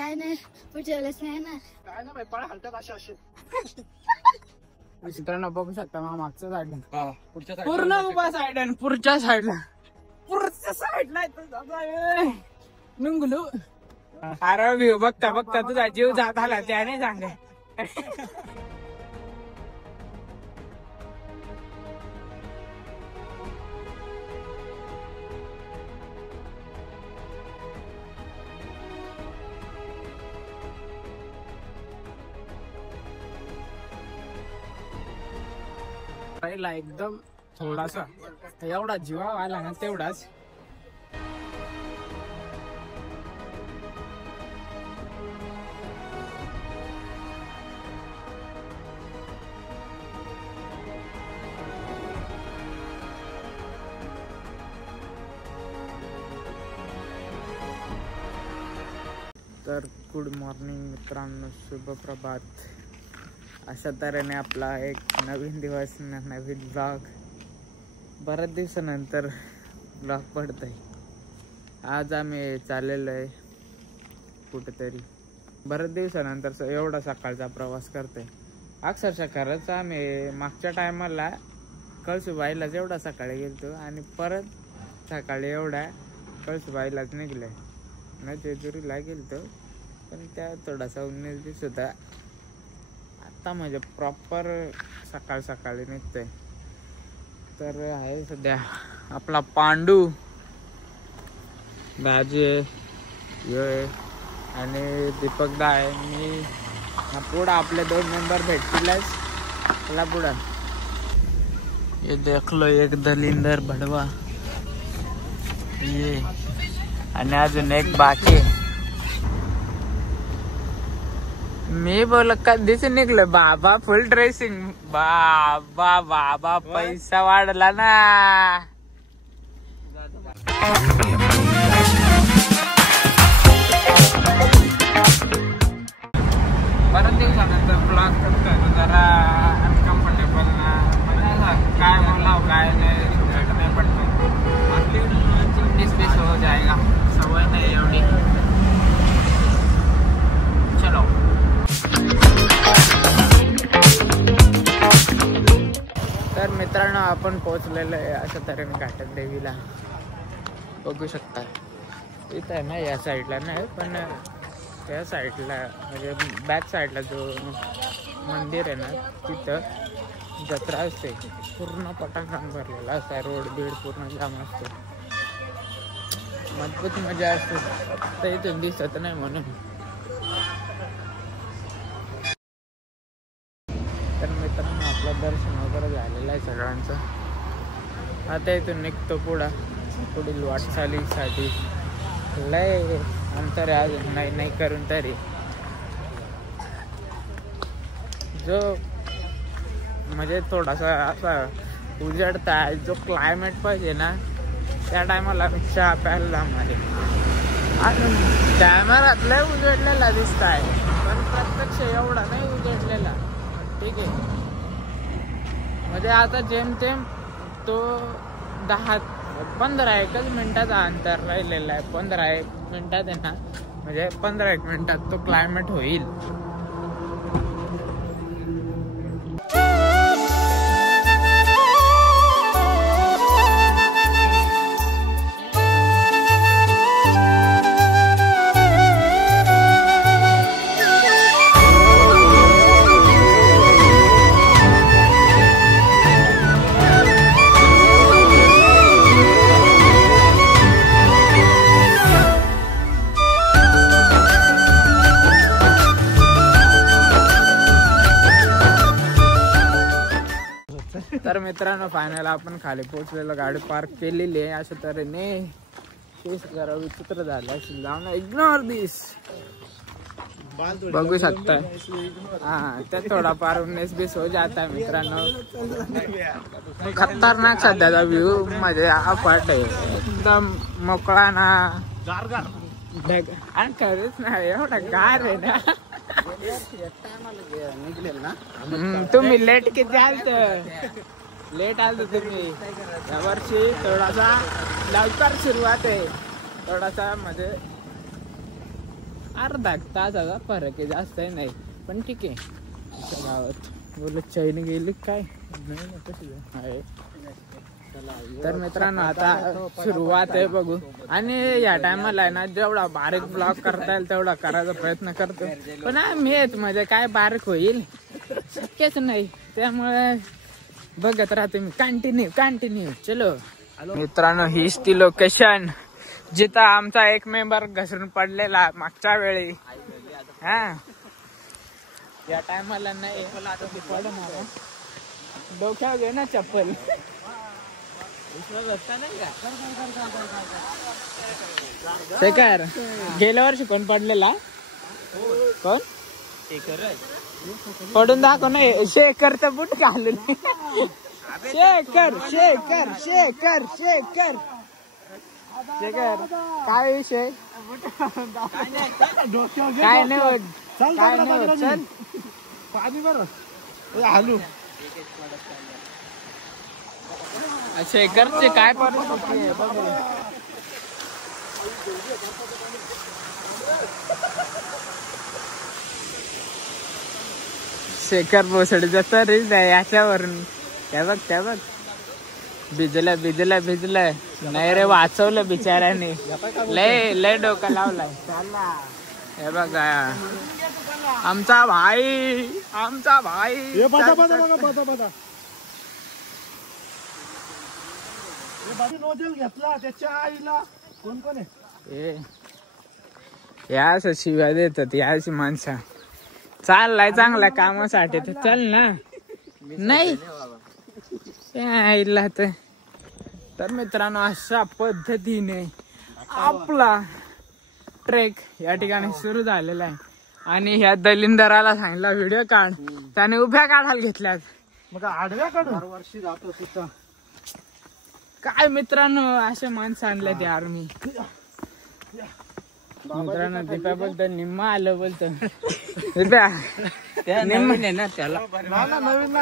काय नाही पुढच्या वेळेस नाही ना काय ना पाय हलतात असे असे. मित्रांनो बघू शकता मग मागच्या साईडला पुढच्या पूर्ण उभा साईड आहे पुढच्या साईडला नुंगलू. अरे व्ह्यू बघता बघता तुझा जीव जात आला त्याने सांग. पहिला एकदम थोडासा एवढा जीवा आला ना तेवढाच. तर गुड मॉर्निंग मित्रांनो, शुभ प्रभात. अशा तऱ्हेने आपला एक नवीन दिवस नवीन ब्लॉग. बऱ्याच दिवसानंतर ब्लॉग पडतोय. आज आम्ही चाललेलो आहे कुठेतरी. बऱ्याच दिवसानंतर एवढा सकाळचा प्रवास करतोय. अक्षरशः खरंच आम्ही मागच्या टायमाला कळसुबाईला एवढा सकाळी गेलतो आणि परत सकाळी एवढा कळसुबाईलाच निघलोय ना. जेजुरीला गेलतो पण त्या थोडासा 19 दिवस होता. आता म्हणजे प्रॉपर सकाळ सकाळी निघतोय. तर आहे सध्या आपला पांडू दाजी आहे आणि दीपक दा आहे. मी पुढं आपले 2 मेंबर भेटतीलच. चला पुढं. ये देख लो एक दलिंदर भडवा ये आणि अजून एक बाकी. मी बोल कधीच निघलं बाबा फुल ड्रेसिंग. बाबा बाबा पैसा वाढला ना. बऱ्याच दिवसानंतर ब्लॉग करतोय जरा अनकम्फर्टेबल ना. म्हणजे काय बोलाव काय नाही पडतो. आपली 19 दिवस हो जाएगा. सवय नाही एवढी. चलो. तर मित्रांनो आपण पोहोचलेलो आहे अशा तऱ्हेने घाटक देवीला. बघू शकता इथं आहे ना, या साईडला नाही पण त्या साईडला म्हणजे बॅक साईडला जो मंदिर आहे ना तिथं जत्रा असते. पूर्ण पटांगण भरलेला असता. रोड बीड पूर्ण जाम असतो. मजबूत मजा असते. तर इथून दिसत नाही म्हणून. तर मित्रांनो आपलं दर्शन वगैरे झालेलं आहे सगळ्यांचं. आता इथून निघतो पुढील वाटचालीसाठी. लय अंतर आहे अजून नाही करून तरी. जो म्हणजे थोडासा असा उजळता आहे जो क्लायमेट पाहिजे ना त्या टायमाला मी चहा प्यायला जाणार आहे. अजून कॅमेरात लय उजळलेला दिसत आहे पण प्रत्यक्ष एवढा नाही उजळलेला. ठीक आहे म्हणजे आता जेमतेम तो 10-15 मिनिटाचा अंतर राहिलेला आहे. 15 मिनिटात आहे ना म्हणजे 15 मिनिटात तो क्लायमेट होईल. तर मित्रांनो फायनल आपण खाली पोहोचलेलो. गाडी पार्क केलेली आहे अशा तऱ्हेने. केस जरा विचित्र झालं असेल. जाऊन इग्नोर दिस. बघू शकता हा त्या थोडाफार 19-20 हो जाता है मित्रांनो. खतरनाक सध्याचा व्ह्यू म्हणजे अफाट आहे. एकदम मोकळा ना. आणि खरंच ना एवढा गार आहे ना. तुम्ही लेट किती आलत. लेट आलत तुम्ही. यावर्षी थोडासा लवकर सुरुवात आहे. थोडासा म्हणजे अर्धा तासाचा फरक आहे, जास्त आहे नाही, पण ठीक आहे. आमच्या गावात बोल चैन गेली काय आहे. तर मित्रांनो आता सुरुवात आहे बघू. आणि या टायमाला आहे ना जेवढा बारीक ब्लॉग करता येईल तेवढा करायचा प्रयत्न करतो, पण मी येत म्हणजे काय बारीक होईल शक्यच नाही, त्यामुळे बघत राहते मी. कंटिन्यू चलो. मित्रांनो हीच ती लोकेशन जिथं आमचा एक मेंबर घसरून पडलेला मागच्या वेळी. हा या टायमाला नाही डोक्यावर घे ना चप्पल. शेखर गेल्या वर्षी कोण पडलेला? कोण पडून दाखव नाही. शेखर तर बुट घालून. शेखर काय विषय? काय नाही होत, काय नाही होत. चल पाणी बरं हालू. शेखरचे काय परिस्थिती आहे बघ. शेखर भोसडीचा तरीच आहे याच्यावरून. त्या बघ भिजलं नाही रे, वाचवलं बिचाऱ्याने. लय डोका लावलाय. हे बघा आमचा भाई नोजल घेतला त्याच्या आईला. कोण आहे याच शिव्या देतात याच माणसा. चाललाय चांगल्या कामासाठी तर चल ना. नाही आईला तर मित्रांनो अशा पद्धतीने आपला ट्रेक या ठिकाणी सुरू झालेला आहे. आणि ह्या दलिंदराला सांगितलं व्हिडिओ काढ, त्याने उभ्या काढायला घेतल्यात. मग आडव्या काढून वर्षी जातो तिथं. काय मित्रांनो असे माणसं आणले यार. मी मित्रांनो दीपा बोलतो निम्मा आलं बोलतो. दीपा नवीन आहे ना त्याला नवीन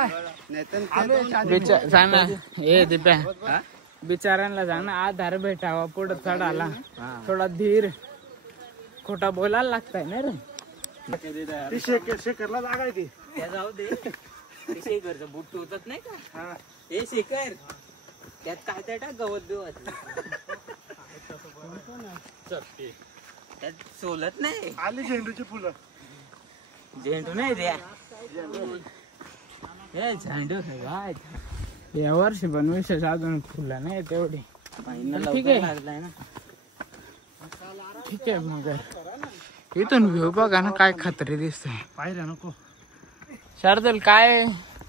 सांग ना. ए दीपा बिचाऱ्यांना सांग ना आधार भेटावा पुढं चढाला. थोडा धीर खोटा बोलायला लागताय ना रे. शेखरला जागा आहे ती. जाऊ दे. शेखरचं बुट होतात नाही का? हे शेखर त्यात काय त्या गवत बिवत त्यात सोलत नाही. आली झेंडूची फुलं. झेंडू नाही द्या. हे झेंडू काय या वर्षी पण विशेष अजून फुलं नाही तेवढी. ठीक आहे ठीक आहे. मग इथून व्ह्यू बघा ना काय खतरे दिसतंय. पाहिलं नको शार्दूल काय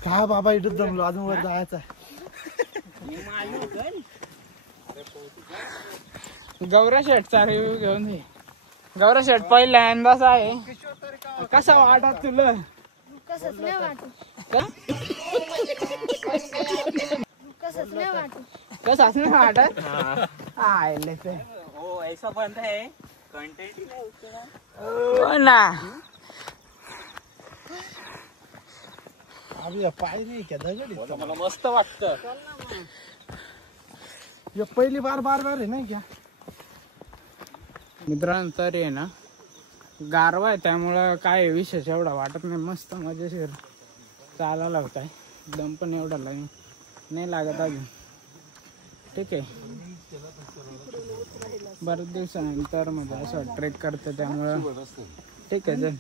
हा बाबा इथं जमलो अजून वर जायचं. गौरा शेठचा रिव्ह्यू घेऊन ये. गौरा शेठ पहिल्यांदाच आहे. कसा वाटत तुला? कसंच नाही वाटत. कसाच नाही वाटत. आले ते हो ऐसा बंद है कंटेंट हो ना. अभी पाय नाही का दगड. मला मस्त वाटतं. पहिली बार आहे नाही का मित्रांनो. तर आहे ना गारवा आहे त्यामुळं काय विशेष एवढा वाटत नाही. मस्त मजेशीर चालायला होत आहे. दम पण एवढा नाही लागत अजून. ठीक आहे. बरेच दिवसानंतर म्हणजे असं ट्रेक करतं त्यामुळं ठीक आहे.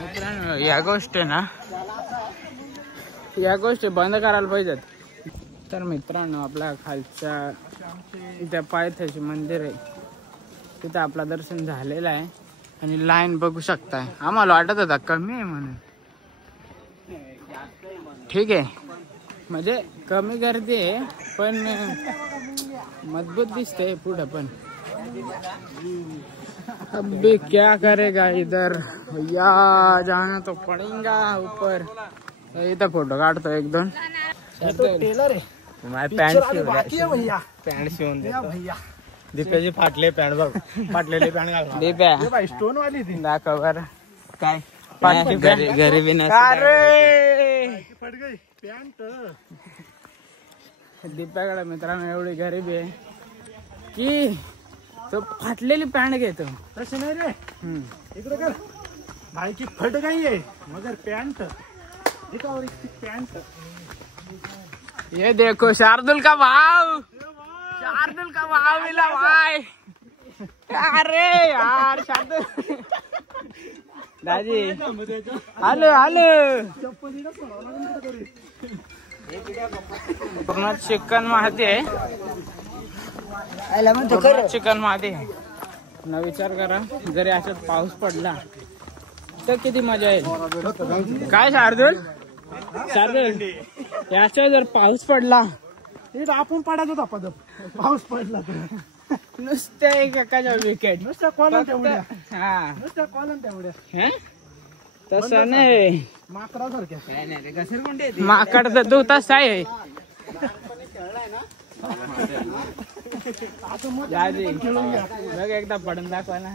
मित्रांनो या गोष्टी ना बंद करायला पाहिजेत. तर मित्रांनो आपल्या खालच्या त्या पायथ्याचे मंदिर आहे तिथं आपलं दर्शन झालेलं आहे. आणि लाईन बघू शकताय. आम्हाला वाटत होता कमी आहे म्हणून. ठीक आहे म्हणजे कमी गर्दी आहे पण मजबूत दिसते पुढे. पण अभी क्या करेगा इधर भैया, जाना तो पड़ेगा ऊपर. इधर फोटो काढतो एक दोन. टेलर आहे. पॅन्ट शिवून दे भैया. दीप्याची फाटले पॅन्ट बघ. फाटलेली पॅन्ट घाल. दीप्या स्टोन वाली ती. दाखव बरं काय घरी बी नाही. फट गई पॅन्ट. दीप्याकडे मित्रांनो एवढी गरीबी आहे की तो फाटलेली पॅन्ट घेतो. तसे नाही रे. इकडे कर. भाई की फट गई है मगर पैंट देखा और इसकी पैंट. ये देखो शार्दुल का भाव. शार्दुल का भाव मिला भाई. अरे यार शार्दुल. दाजी आलो आलो. पूर्ण चिकन माहिती आहे. चिकन माहिती आहे ना. विचार करा जरी अशात पाऊस पडला तर किती मजा येईल. काय शार्दुल. शार्दुल याच्या जर पाऊस पडला आपण पडायचो आपण पाऊस पडला तर नुसत्या एकाच्या विकेट. नुसत्या कॉलन तेवढ्या. हा नुसत्या कॉलन तेवढ्या. तसं नाही. माकडासारख्या. माकड तर तू तसा आहे. बघ एकदा पडून दाखवा ना.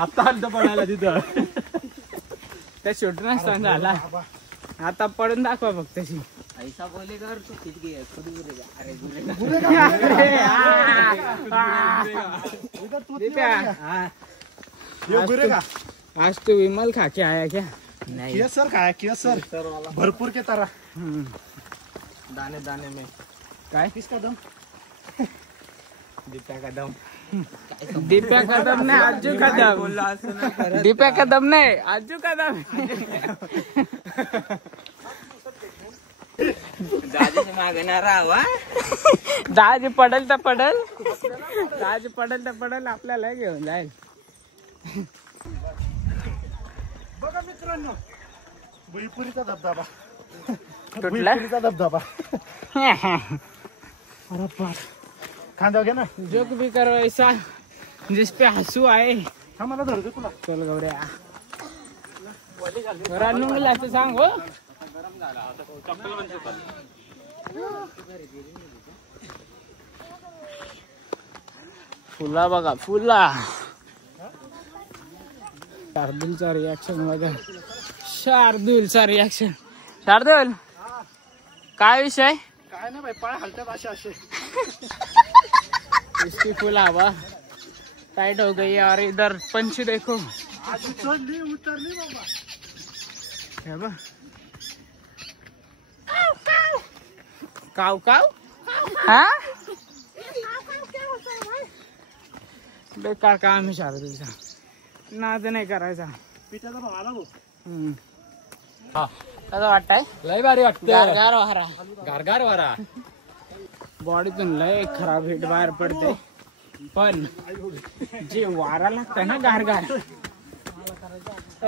आता आलं पडायला तिथं. त्या शूट नसता झाला. आता पडून दाखवा बघ तशी. ऐसा बोलेगा और तू खिंच गया खुद बोलेगा. अरे गुरेगा. आज तू विमल खा के आया क्या. केसर खाया केसर भरपूर के तरह. दाने दाने में काय किसका दम. दीप्या का दम. दीप्या का दम नाही आजू का दम. दीप्या का दम नाही आजू का दम. दादाची मागणार हवा. दाजी पडल तर पडल. दाजी पडल तर पडल आपल्याला घेऊन जाईल. बघा मित्रांनो भुईपुरीचा धबधबा. कुठला भुईपुरीचा धबधबा. अरे बाप. खांदा घे ना. जोक भी करो ऐसा जिसपे हंसू आए. हा मला धरतो तुला. चल गौऱ्या. रानूला असं सांग हो. फुला बघा फुला. शार्दुलचा रिॲक्शन बघा. शार्दुलचा रिॲक्शन. शार्दुल काय विषय. काय नाही भाई पाय हलत्यात असे असे. इसकी फुल हवा टाइट हो गई और इधर पंछी देखो. आज चढली उतरली बाबा. हे बघ. काव काव. हा बेकार काम आहे शार्दुलचा. नाद नाही करायचा. पिठाचा भाव आला भाऊ. कसं वाटतंय. लय भारी वाटतं. गारगार वारा. गारगार वारा. बॉडीतून लय खराब हिट बाहेर पडते. पण जे वारा लागतंय ना गारगार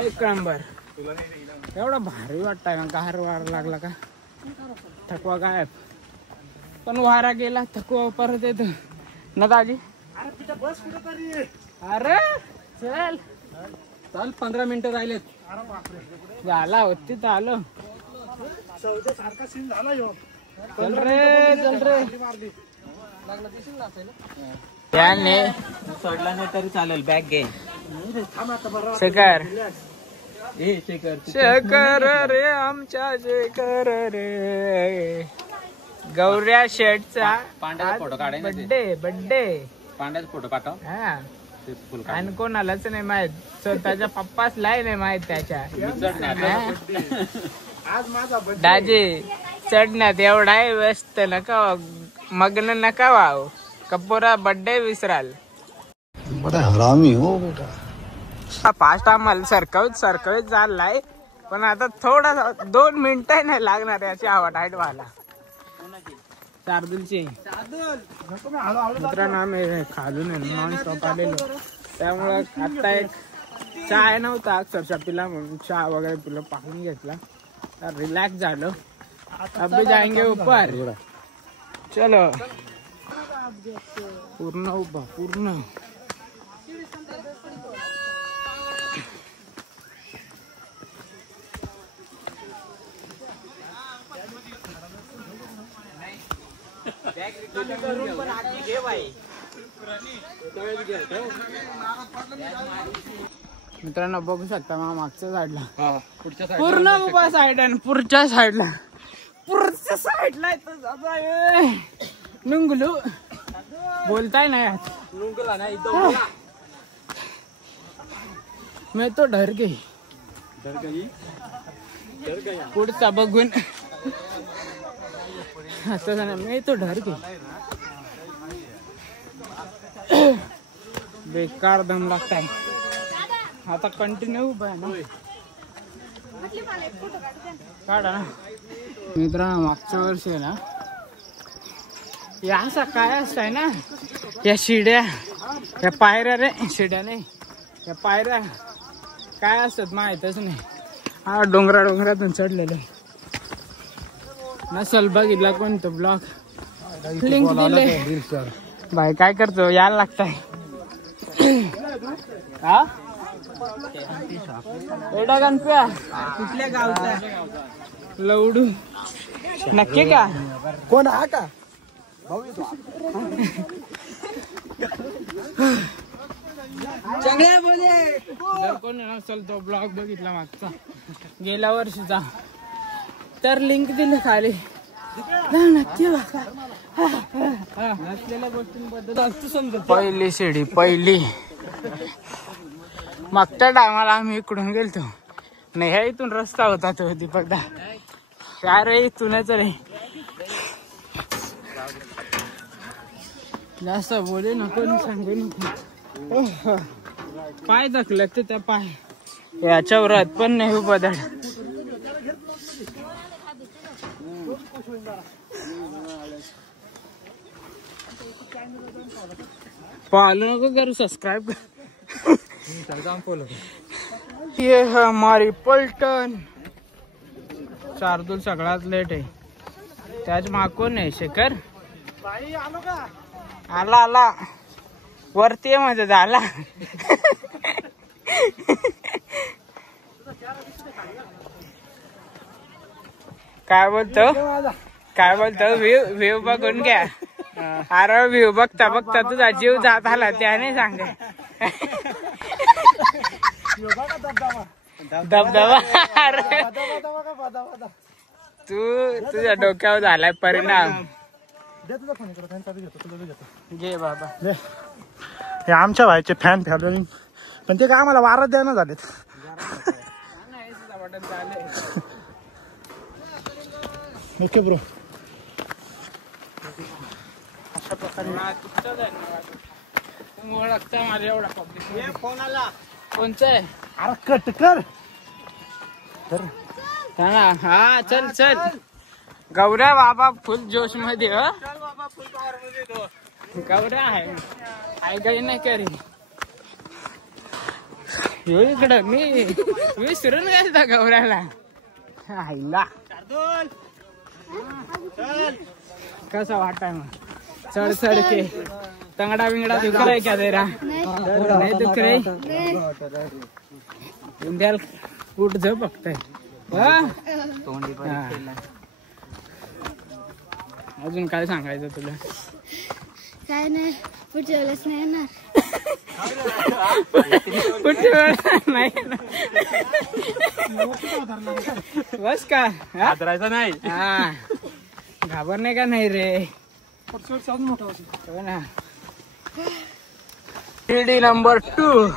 एक नंबर. एवढा भारी वाटतंय का गार वारा लागला का थकवा गायब. पण वारा गेला थकवा परत येतो ना दाजी. अरे पिठा बस कुठं तरी. अरे चल चल 15 मिनिटं राहिलेत. झाला होती तर आलो. सौदे सारखा सीन झाला ह्यो. चल रे चल रे. त्याने सोडला नाही तरी चालेल. बॅग घे. शेखर शेखर शेखर रे आमच्या शेखर रे. गौऱ्या शेठचा पांड्याचा फोटो काढायचा. Birthday birthday. पांड्याचा फोटो पाठव. हा आणि कोणालाच नाही माहित. स्वतःच्या पप्पाच लाई नाही माहित त्याच्या. आज माझा दाजी चढण्यात एवढा व्यस्त नका मग्न नका व्हाव. कपोरा बड्डे विसराल. बड़ा हरामी हो बेटा. फास्ट आम्हाला सरकवीत चाललाय. पण आता थोडा 2 मिनिटं नाही लागणार याची हवा टाईट व्हायला. शार्दुलची मित्रांनो आम्ही खालून नॉन स्टॉप आलेलो. त्यामुळं आता एक चहा नव्हता अक्षरशः पिला म्हणून चहा वगैरे पिलं पाहून घेतला. रिलॅक्स झालो. अभी जाएंगे ऊपर. चलो पूर्ण उभा पूर्ण. मित्रांनो बघू शकता मागच्या साईडला पूर्ण उभा साईड आणि पुढच्या साईडला पुढच्या साईडला नुंगलू बोलताय ना यात नुंगला नाही डोंगला. मी तो डर गई पुढचा बघून असं झालं मी तो डर गई. बेकार दम लागताय. आता कंटिन्यू उभा आहे ना काढा ना मित्रांनो. मागच्या वर्षी ना या असा काय असताय ना या शिड्या या पायऱ्या रे शिड्या नाही या पायऱ्या काय असतात माहीतच नाही. हा डोंगरातून चढलेलं नसल बघितला कोणतं ब्लॉग लिंक दिले. भाई काय करतो यायला लागताय हा एडा गणप्या कुठल्या गावचा लवडू नक्की का कोण हा का चांगल्या बोले. जर कोणी नसेल तो ब्लॉग बघितला मागचा गेल्या वर्षीचा तर लिंक दिली खाली नक्की बघा. नसलेल्या गोष्टींबद्दल समजत. पहिली शिडी पहिली मागच्या टायमाला आम्ही इकडून गेलतो नाही ह्या इथून रस्ता होता तो दीपकदा काय रे इथूनच रे जास्त बोले नको सांगू नको. पाय दाखलं ते त्या पाय याच्यावर हात पण नाही उभा धड. फॉलो नको करू सबस्क्राइब कर. ये है हमारी पलटन. शार्दूल सगळ्यात लेट आहे त्याच मागून आहे शेखर आला आला वरती मध्ये झाला. काय बोलतो व्ह्यू बघून घ्या. अरे व्ह्यू बघता बघता तुझा जीव जात आला त्याने सांग. धबधबा अरे तुझ्या डोक्यावर झालाय परिणाम. घे बाबा. हे आमच्या भाईचे फॅन फॅलोईंग पण ते काय आम्हाला वारत द्यायला झालेत. Okay bro. अशा प्रकारे ओळखता माझा एवढा पब्लिक फोन आला. कोणचा आहे अरे कट कर हा चल चल गौऱ्या बाबा फुल जोश मध्ये गौऱ्या आहे काही नाही करी इकडं मी विसरून गेलता गौऱ्याला आईला. कसा वाटाय मग चढ चढ के तंगडा बिंगडा दुखराय क्या तेरा नाही दुखराय इंद्याल कुठ ज बघताय. अजून काय सांगायचं तुला. काय नाही पुढच्या वेळेस नाही ना पुढच्या वेळेस नाही बस का हादरायचं नाही. हा घाबरणे का नाही रे. हो ना. शिडी नंबर 2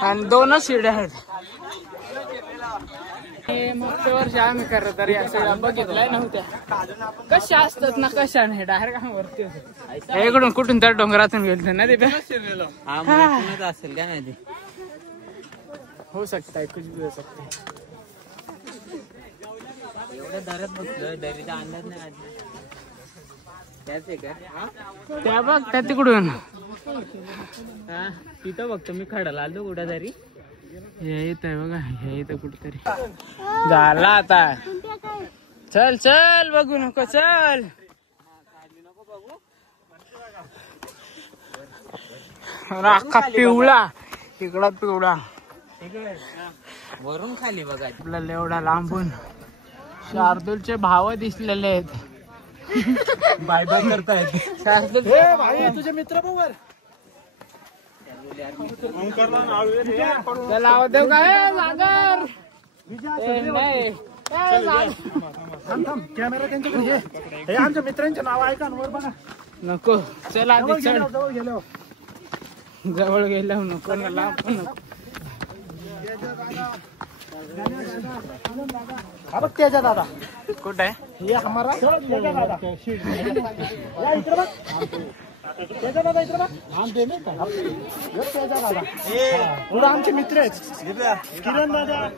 आणि 2 शिड्या आहेत. मागच्या वर्षी आम्ही करत तरी असं बघितलंय नव्हत्या कशा असतात ना कशा नाही डायरेक्ट वरती इकडून कुठून त्या डोंगरातून गेलो ना ते असेल काय माहिती. हो सकता है कुछ भी हो सकता है. एवढ्या दरात बसलोय दरीचा अंदाज नाही आला. त्याच आहे का त्या बघ त्या तिकडून हा तिथं बघतो मी खडा आलो कुठं तरी. हे येत आहे बघा हे इथं कुठतरी झाला आता. चल चल बघू नको चल. अख्खा पिवळा इकडा पिवळा वरून खाली बघा. आपल्याला एवढा लांबून शार्दूलचे भाव दिसलेले आहेत. बाय बाय करतायत. शार्दूल भाई तुझे मित्र बघ चला देव काय सागर नाही थांब थांब कॅमेरा त्यांच्याकडे घे. हे आमच्या मित्रांचे नाव ऐका वर बघा. नको चल आधी चढ. जवळ गेलो जवळ गेल्यावर नको ना लांब पण नको. हा बघ तेजा दादा कुठे आहे? ये हमारा तेजा दादा या इकडे बघ. तेजा दादा इकडे बघ. हम दे नाही का तेजा दादा पुढे आमचे मित्र आहेत. किरण दादा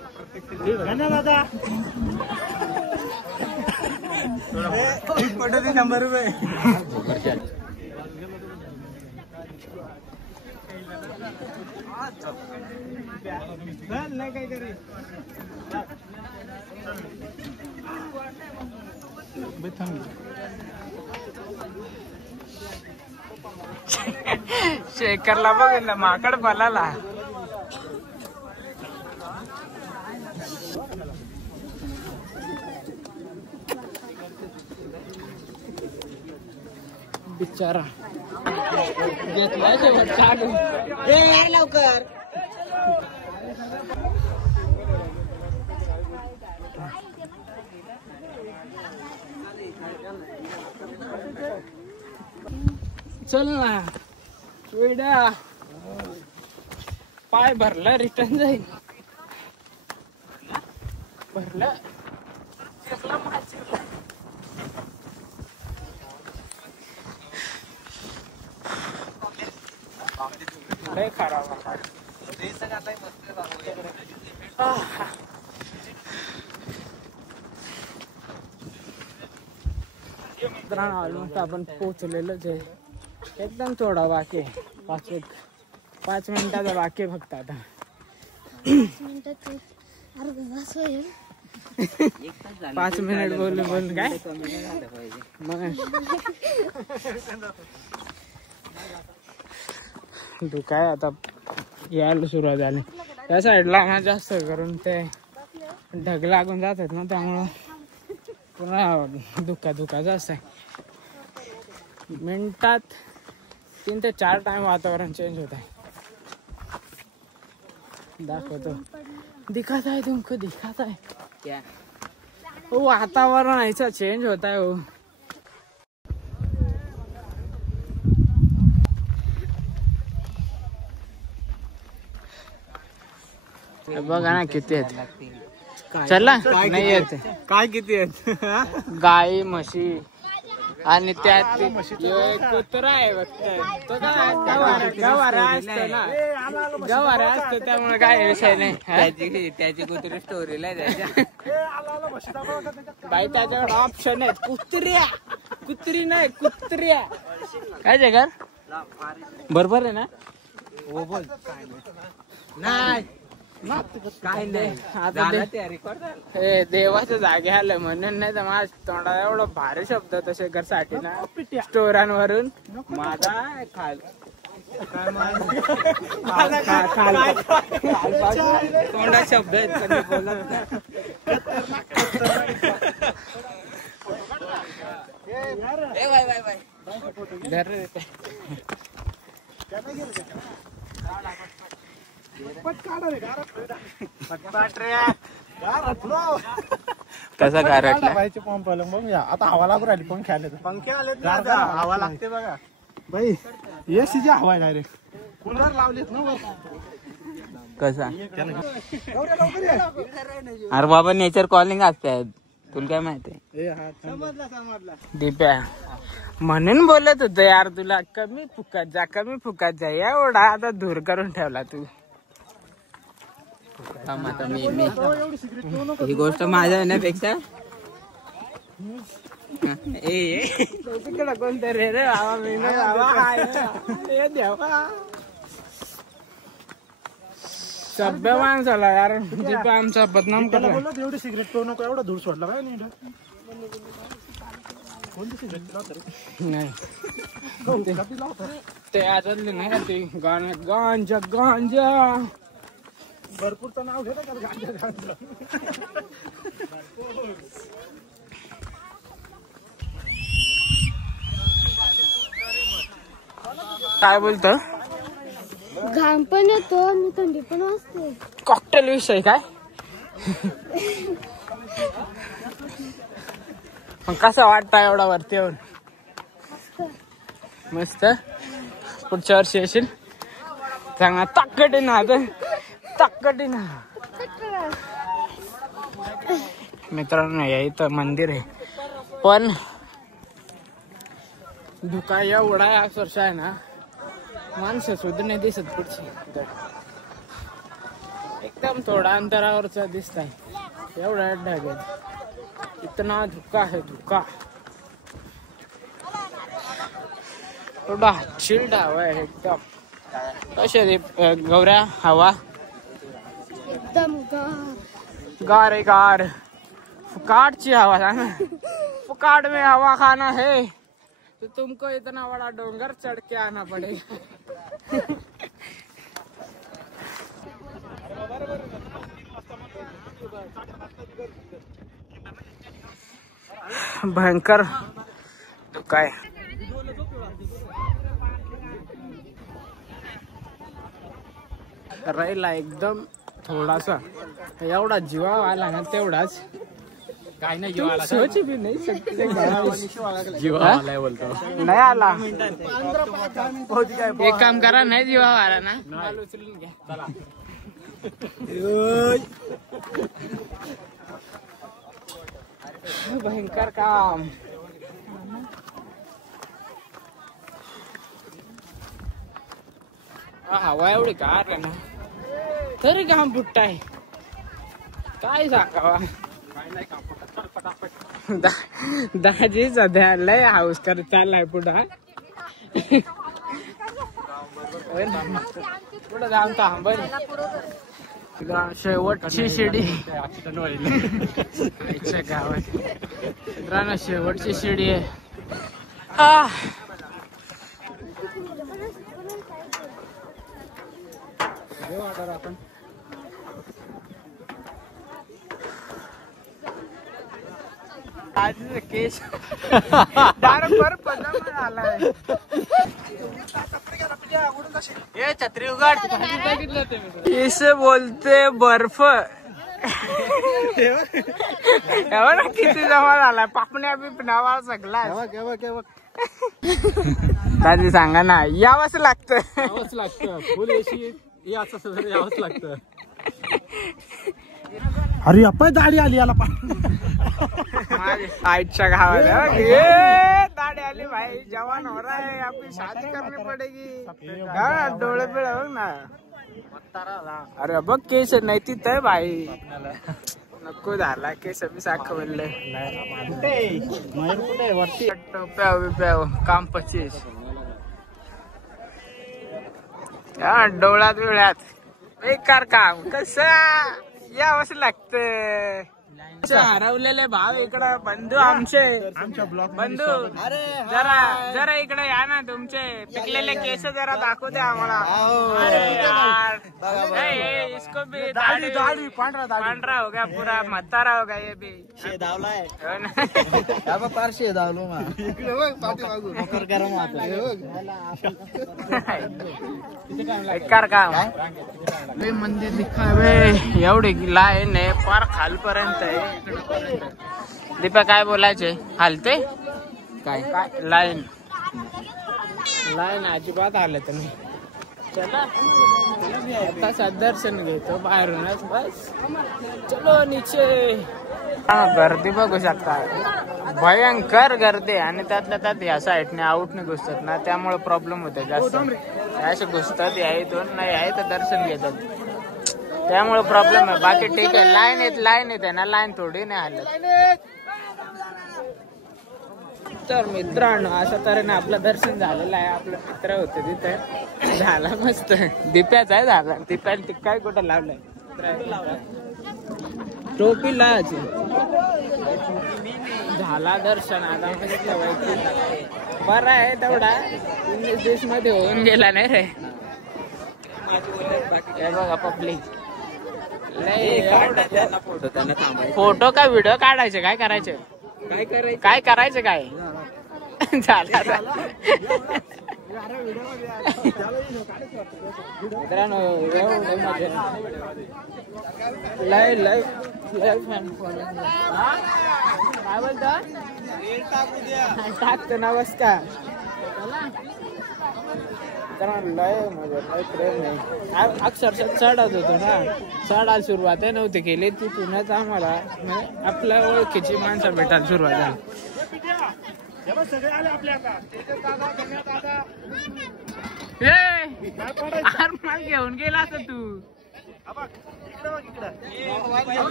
गण्या दादा नंबर नाही काय करे शेखरला बघ ना माकड बोलाला. बिचारा घेतलाय जेवण चालू. लवकर चल ना वेडा. पाय भरला रिटर्न जाईल. भरला लय खराब. ऑलमोस्ट आपण पोहोचलेलोच आहे. एकदम थोडा बाकी आहे. 5 मिनिटाचा बाकी आहे फक्त आता. 5 मिनिटात अर्धा तास होईल. 5 मिनिट बोलून काय मग तू काय आता यायला सुरुवात झाली. त्या साईडला ना जास्त करून ते ढग लागून जातात ना, त्यामुळं पुन्हा धुका जास्त आहे. मिनिटात 3 ते 4 टाइम वातावरण चेंज होत आहे. दाखवतो. दिखाता है तुमको, दिखाता है क्या? वो वातावरण ऐसा चेंज होता है. वो बघा ना किती आहेत. चला नाही येत काय किती आहेत? गाई म्हशी आणि त्यात कुत्रा आहे बघताय. तो काय गवारा असतो ना, गवारा असतो त्यामुळे काय विषय नाही. त्याची कुत्री स्टोरीला त्याच्या बाई त्याच्याकडे ऑप्शन आहेत. कुत्री नाही कुत्र्या. काय जगर बरोबर आहे ना? हो बोल. नाही काय नाही आता हे देवाच्या जागे आलं म्हणून, नाही तर माझ्या तोंडाला एवढं भारी शब्द तसे घरसाठी ना स्टोरांवरून माझा खाल तोंडा शब्द आहेत बोलत. कसा गारटला पंप आलं मग आता हवा लागू राहिली. पंखे आले, पंखे आले हवा लागते बघा बाई. एसीची हवा आहे डायरेक्ट. कूलर लावलेत ना वर. कसा अरे बाबा नेचर कॉलिंग असते. तुला काय माहिती? समजला दीप्या म्हणून बोलत होतो यार तुला कमी फुकत जा एवढा आता दूर करून ठेवला तू. आता मी ही गोष्ट माझ्या येण्यापेक्षा तिकडे कोणतरी रे बाबा. मी नाही बाबा देवा सभ्य माणसाला यार दीप्या आमचा बदनाम त्याला केला. बोललो एवढी सिगरेट पिऊ नको, एवढा दूर सोडला काय नाही. कोणती सिगरेट नाही ते आजले नाही का ते गाणं गांजा गांजा भरपूरचं नाव घेत का गांजा. काय बोलतो? घाम पण येतो आणि थंडी पण वाजते. कॉकटेल विषय काय मग कसं वाटतं एवढा वरती येऊन? मस्त. पुढच्या वर्षी येशील चांगला ताकदीनं आता ताकदीनं. मित्रांनो या इथं मंदिर आहे पण धुका एवढा अक्षरशः आहे ना माणसं सुद्धा नाही दिसत पुढची. एकदम थोडा अंतरावरचा दिसत आहे एवढा ढग आहे. इतना धुका है धुका. थोडा चिल्ड हवा आहे एकदम. कशी गौऱ्या हवा? एकदम गार है गार. फुकाट ची हवा है. फुकाट में हवा खाना है तो तुमको इतना बड़ा डोंगर चढ़ के आना पड़ेगा. भयंकर धुका आहे. राहिला एकदम थोडासा एवढा जीवा आला ना तेवढाच. काय नाही जीवा सोच भी नाही सकते. जीवा आलाय बोलतो नाही आला. एक काम करा नाही जीवा आला ना माल उचलून घ्या. चला भयंकर काम. हवा एवढी गार आहे ना तरी काम फुटत आहे. काय सांगावा. दाजी सध्या लय हाऊस करत चाललाय पुढं. पुढं जाऊन थांबर. शेवटची शिडी गावात मित्रांनो शेवटची शिडी आहे. आपण आज केस आलाय. ये छत्री उघड. इसे बोलते बर्फ. एवढा किती जमा झालाय. पापण्या बिपण्यावा सगळा. दादी सांगा ना यावंच लागतं. फुल एसी यावंच लागतं. अरे अप्पा दाढी आली याला. आईच्या गावाला दाढी आली भाई. जवान हो रहा है. आपली शादी करनी पडेगी. डोळे पिळे बघ ना. अरे बघ केस नाही तिथं भाई. नको झाला केस बी साख बनले. वरती टोप्या काम 25 डोळ्यात बिळ्यात बेकार काम. कसं यावंच लागतं. हरवलेले भाव इकडं बंधू आमचे बंधू जरा इकडे या ना. तुमचे पिकलेले केस जरा दाखवू द्या आम्हाला. अरे यार इसको भी दाढ़ी पांढरा हो गया पूरा. म्हातारा हो गया ये भी. बेकार काम. मंदिर दिखावे एवढी लाईन आहे फार खालपर्यंत आहे. दीपा काय बोलायचे? हालते काय लाईन अजिबात हालत नाही. चला आता दर्शन घेतो बाहेरूनच बस. चलो नीचे. गर्दी बघू शकता. भयंकर गर्दी. आणि त्यातल्या त्यात या साईडने आउटने घुसतात ना त्यामुळे प्रॉब्लेम होते जास्त. असे घुसतात या इथून नाही आहे तर दर्शन घेतात त्यामुळे प्रॉब्लेम आहे. बाकी ठीक आहे. लाईन येते ना. लाईन थोडी नाही हालत. तर मित्रांनो अशा तऱ्हेने आपलं दर्शन झालेलं आहे. आपले मित्र होते तिथे. झाला मस्त. दिप्याच आहे झाला. दिप्याला काय कुठं लावलंय टोपी लावायची. झाला दर्शन. आता मस्त बरं आहे तेवढा 19-20 मध्ये होऊन गेला नाही रे. बघा पब्लिक फोटो का व्हिडिओ काढायचे काय करायचे काय झाला मित्रांनो एवढं मजा लय लय लय फॅन फॉलोइंग काय बोलतो टाकतो ना बस का लय मजा लय प्रेम आहे अक्षरशः चढत होतो ना चढायला सुरुवात नव्हती केली तिथूनच आम्हाला म्हणजे आपल्या ओळखीची माणसं भेटायला सुरुवात झाली सगळे आले आपल्या घेऊन गेला आता तू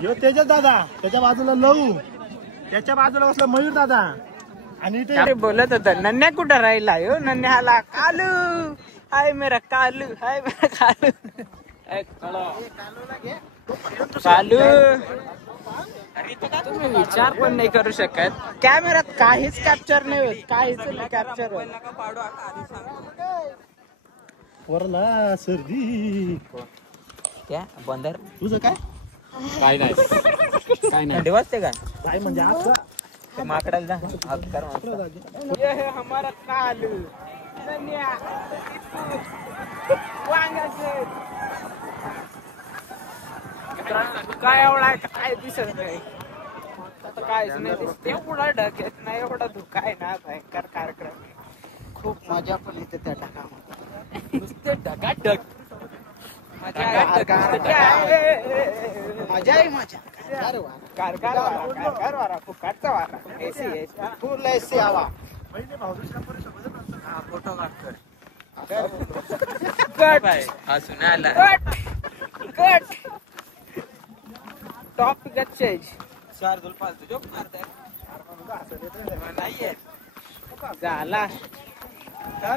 यो तेजस दादा त्याच्या बाजूला लहू त्याच्या बाजूला बसला मयूर दादा आणि ते बोलत होता नन्या कुठं राहिला यो नन्या आला कालू हाय मेरा कालू हाय मेरा कालू कालू तुम्ही विचार पण नाही करू शकत कॅमेऱ्यात काहीच कॅप्चर नाही होत काहीच नाही कॅप्चर होत वरला सर्दी क्या बंदर तुझं काय काय नाही काय नाही वाजते का काय म्हणजे आज ते माकडाला ये है हमारा कालू नन्या वांगाचे काय एवढा काय दिसत नाही आता काहीच नाही दिसत एवढा ढग येत नाही एवढा धुका आहे ना भयंकर कार्यक्रम खूप मजा पण येते त्या ढगामध्ये नुसते ढगाढग मजा आहे मजा कारकार वारा फुकाटचा वारा एसी फुल एसी हवा फोटो कट हा सुनायला कट टॉपिक चेंज चार दोन फालतू जोक मारताय नाहीये झाला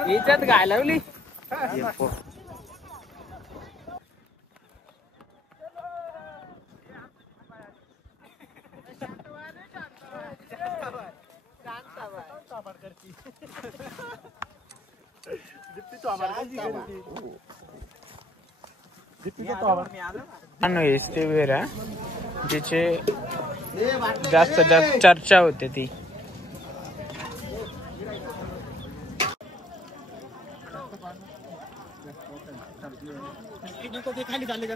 इज्जत घालवली जिचे जास्त जास्त चर्चा होते ती खाली झाले का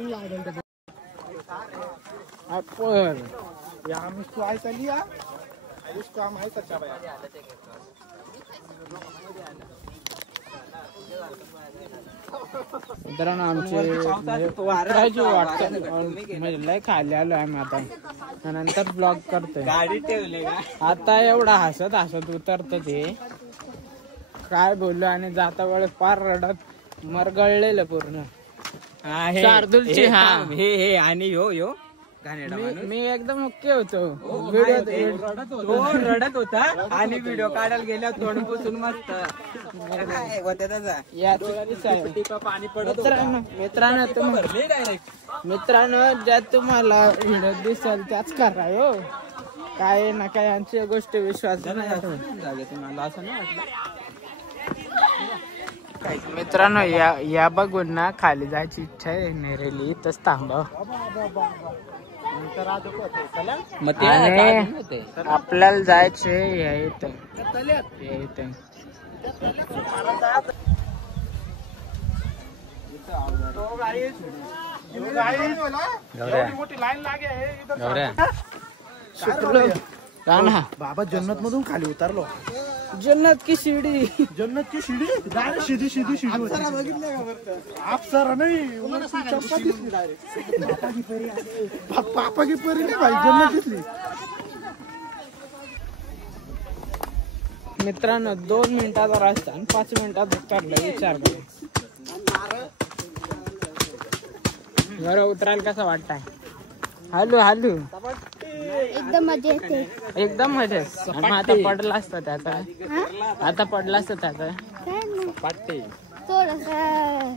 हम इसको ऐसा लिया उसको हम ऐसा चबाया मित्रांनो आमचे वाटतं म्हणजे लय खाली आलो आम्ही आता नंतर ब्लॉग करतोय गाडी ठेवले का आता एवढा हसत हसत उतरत ते काय बोललो आणि जाता वेळेस पार रडत मरगळलेलं पूर्ण शार्दूलची हा हे आणि यो मी एकदम ओके होतो रडत होता आणि व्हिडिओ काढायला गेल्या तोंड पुसून मस्त पाणी पडत मित्रांनो ज्या तुम्हाला व्हिडिओ दिसेल त्याच करा हो काय ना काय यांची गोष्ट विश्वास नाही तुम्हाला असं नाही वाटलं मित्रांनो या बघून ना खाली जायची इच्छा आहे नेरेली इथंच थांबव आणि आपल्याला जायचे या इथं मोठी लाईन लागे बाबा जन्नत मधून खाली उतरलो जन्नत की शिडी डायरेक्ट सीधी अप्सरा नाही पापा की परी नाही भाई जन्नत दिसली मित्रांनो 2 मिनिटाचा रस्ता आणि 5 मिनिटात उतरलं विचार घर उतरायला कसं वाटतंय हालू एकदम मजा येते एकदम मजा आता पडला असतं त्याचा आता पडला असतं त्याचा काय नाही पाटे थोडंसं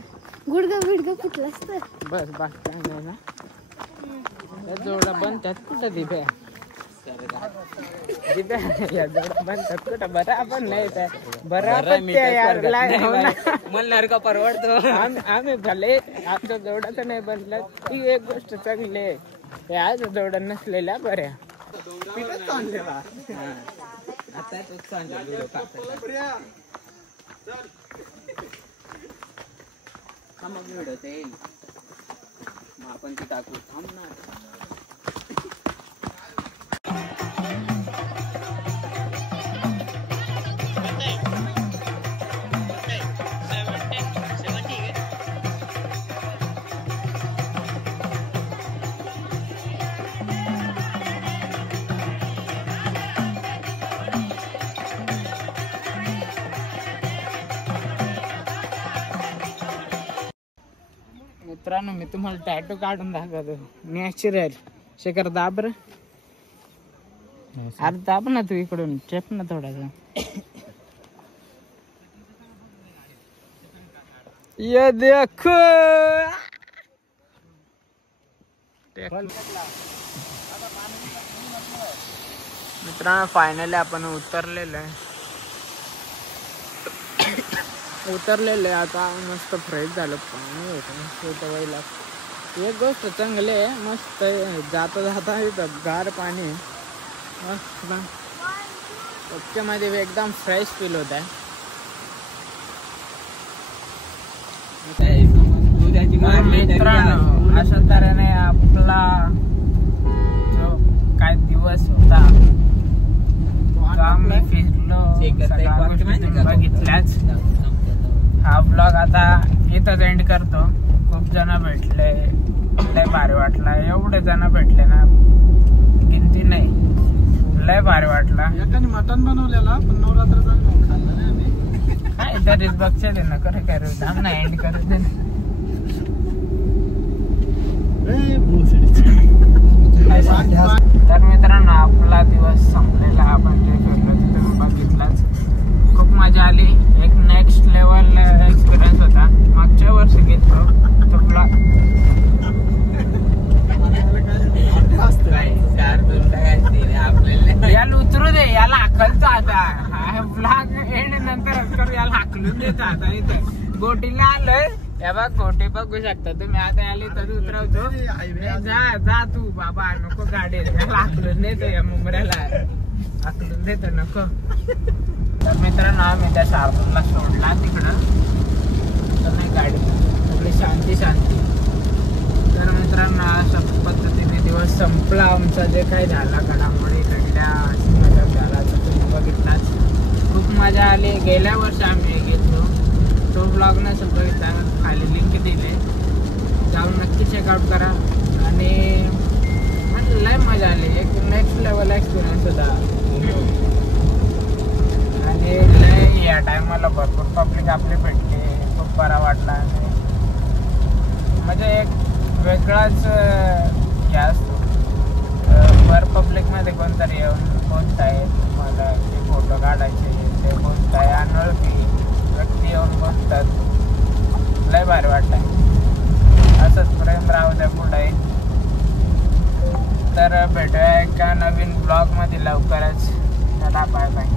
गुडघं फुटलं असतं बस बाकी काय नाही ना जोडा बनतात कुठं दिब्या या जोडा बनतात कुठं बरं आपण नाही बरं म्हणणार का परवडतो आम्ही भले आमच्या जोडाचं नाही बनलं ती एक गोष्ट चांगली आहे आज जोडा नसलेल्या बऱ्या आता तोच सांगतो व्हिडिओ काढताना. हा मग व्हिडिओ ते येईल मग आपण ती टाकू. थांब ना. मित्रांनो मी तुम्हाला टॅटू काढून दाखवतो नॅचरल. शेखर दाब रे. अरे दाब ना तू इकडून चेप ना थोडासा. ये देखो मित्रांनो फायनली आपण उतरलेलो आहे आता. मस्त फ्रेश झालं. पाणी होतं वयला. एक गोष्ट चांगली आहे मस्त जाता जाता इथं गार पाणी मस्त त्याच्यामध्ये एकदम फ्रेश फील होत आहे. मित्रांनो अशा तऱ्हेने आपला जो काय दिवस होता तो आम्ही फिरलो बघितल्याच. हा ब्लॉग आता इथंच एंड करतो. खूप जण भेटले. लय भारी वाटला. एवढे जण भेटले ना गिनती नाही. लय भारी वाटला. एकाने मटण बनवलेला पण नवरात्राचा खाल्ला नाही आम्ही. काय तरीच बघचे दे ना. करे करू थांब ना एंड करू दे ना. तर मित्रांनो आपला दिवस संपलेला. आपण जे फिरलो ते तुम्ही बघितलाच. खूप मजा आली. एक नेक्स्ट लेवल एक्सपिरियन्स होता. मागच्या वर्षी घेतलो तो याला उतरू दे. याला हाकलतो आता. ब्लॉग एंड नंतर याला हाकलून देतो आता. इथं गोटीला आलोय. बघ गोटी बघू शकता तुम्ही. आता आले तर उतरवतो. जा तू बाबा नको गाडी. याला हाकलून देतो. या मुंबऱ्याला हाकलून देतो नको. तर मित्रांनो आम्ही त्या शार्दूलला सोडला तिकडं. तर नाही गाडी सगळी शांती. तर मित्रांनो अशा पद्धतीने दिवस संपला आमचा. जे काही झाला घडामोडी घडल्या मजा झाला तर तुम्ही बघितलाच. खूप मजा आली. गेल्या वर्षी आम्ही घेतलो तो ब्लॉग नाही बघितला. खाली लिंक दिले जाऊन नक्की चेकआउट करा. आणि म्हणजे लय मजा आली. एक नेक्स्ट लेवल एक्सपिरियन्स होता. आणि लय या टायमाला भरपूर पब्लिक आपली भेटली. खूप बरा वाटला. म्हणजे एक वेगळाच हे असतो. भर पब्लिकमध्ये कोणतरी येऊन बोलताय तुम्हाला ते फोटो काढायचे ते बोलताय. अनोळखी व्यक्ती येऊन बोलतात. लय भारी वाटतंय. असंच प्रेम राहू द्या पुढे. तर भेटूया एका नवीन ब्लॉगमध्ये लवकरच. चला बाय बाय.